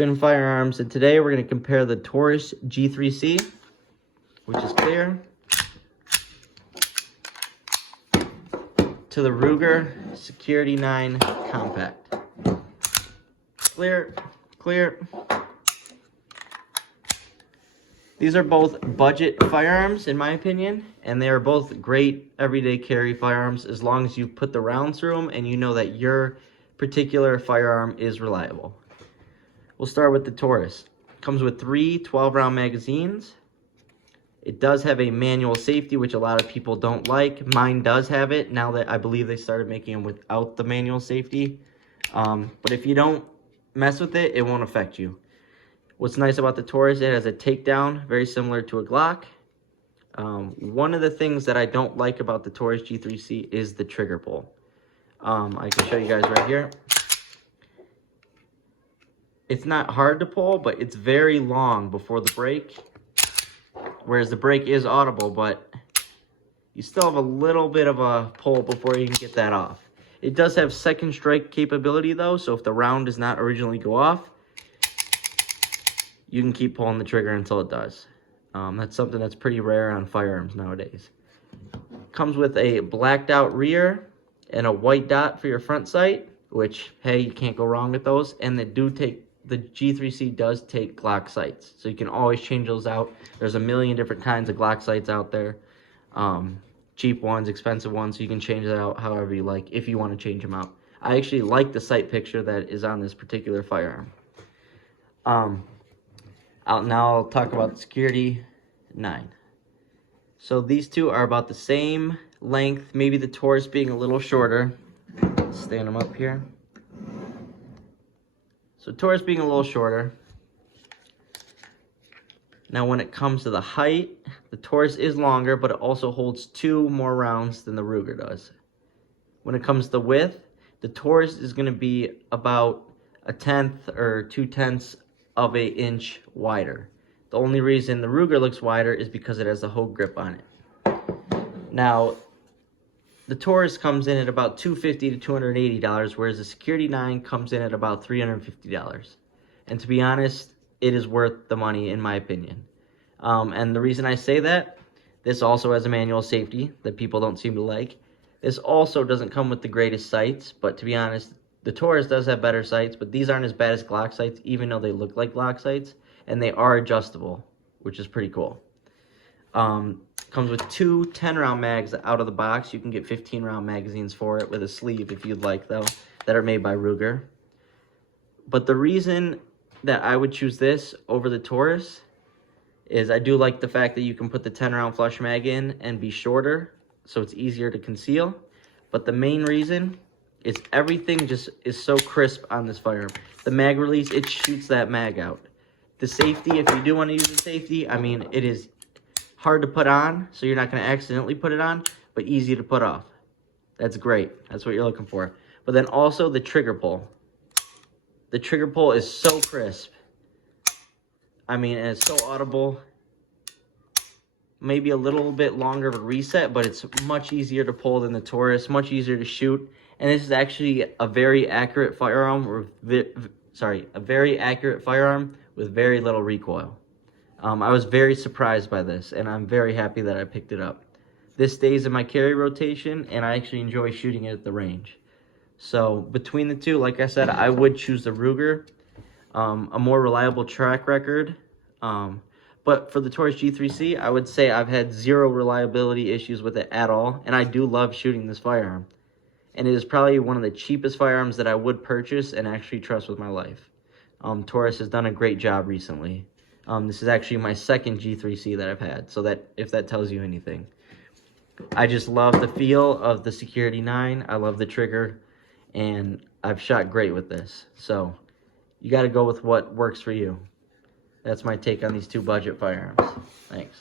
Spin Firearms, and today we're going to compare the Taurus G3C, which is clear, to the Ruger Security 9 Compact. Clear, clear. These are both budget firearms, in my opinion, and they are both great everyday carry firearms as long as you put the rounds through them and you know that your particular firearm is reliable. We'll start with the Taurus. It comes with 3 12-round magazines. It does have a manual safety, which a lot of people don't like. Mine does have it, now that I believe they started making them without the manual safety. But if you don't mess with it, it won't affect you. What's nice about the Taurus, it has a takedown, very similar to a Glock. One of the things that I don't like about the Taurus G3C is the trigger pull. I can show you guys right here. It's not hard to pull, but it's very long before the break. Whereas the break is audible, but you still have a little bit of a pull before you can get that off. It does have second strike capability though, so if the round does not originally go off, you can keep pulling the trigger until it does. That's something that's pretty rare on firearms nowadays. Comes with a blacked out rear and a white dot for your front sight, which, hey, you can't go wrong with those. And the G3C does take Glock sights, so you can always change those out. There's a million different kinds of Glock sights out there. Cheap ones, expensive ones, so you can change that out however you like, if you want to change them out. I actually like the sight picture that is on this particular firearm. Now I'll talk about the Security 9. So these two are about the same length, maybe the Taurus being a little shorter. Stand them up here. So Taurus being a little shorter. Now when it comes to the height, the Taurus is longer, but it also holds 2 more rounds than the Ruger does. When it comes to width, the Taurus is going to be about 1/10 or 2/10 of an inch wider. The only reason the Ruger looks wider is because it has a Hogue grip on it. Now, the Taurus comes in at about $250 to $280, whereas the Security 9 comes in at about $350. And to be honest, it is worth the money in my opinion. And the reason I say that, this also has a manual safety that people don't seem to like. This also doesn't come with the greatest sights, but to be honest, the Taurus does have better sights, but these aren't as bad as Glock sights, even though they look like Glock sights, and they are adjustable, which is pretty cool. Comes with 2 10-round mags out of the box. You can get 15-round magazines for it with a sleeve if you'd like, though, that are made by Ruger. But the reason that I would choose this over the Taurus is I do like the fact that you can put the 10-round flush mag in and be shorter, so it's easier to conceal. But the main reason is everything just is so crisp on this firearm. The mag release, it shoots that mag out. The safety, if you do want to use the safety, I mean, it is hard to put on, so you're not going to accidentally put it on, but easy to put off. That's great. That's what you're looking for. But then also the trigger pull. The trigger pull is so crisp. I mean, and it's so audible. Maybe a little bit longer of a reset, but it's much easier to pull than the Taurus, much easier to shoot. And this is actually a very accurate firearm, a very accurate firearm with very little recoil. I was very surprised by this, and I'm very happy that I picked it up. This stays in my carry rotation, and I actually enjoy shooting it at the range. So between the two, like I said, I would choose the Ruger, a more reliable track record. But for the Taurus G3C, I would say I've had 0 reliability issues with it at all, and I do love shooting this firearm. And it is probably one of the cheapest firearms that I would purchase and actually trust with my life. Taurus has done a great job recently. This is actually my second G3C that I've had, so that if that tells you anything. I just love the feel of the Security 9. I love the trigger, and I've shot great with this. So you got to go with what works for you. That's my take on these 2 budget firearms. Thanks.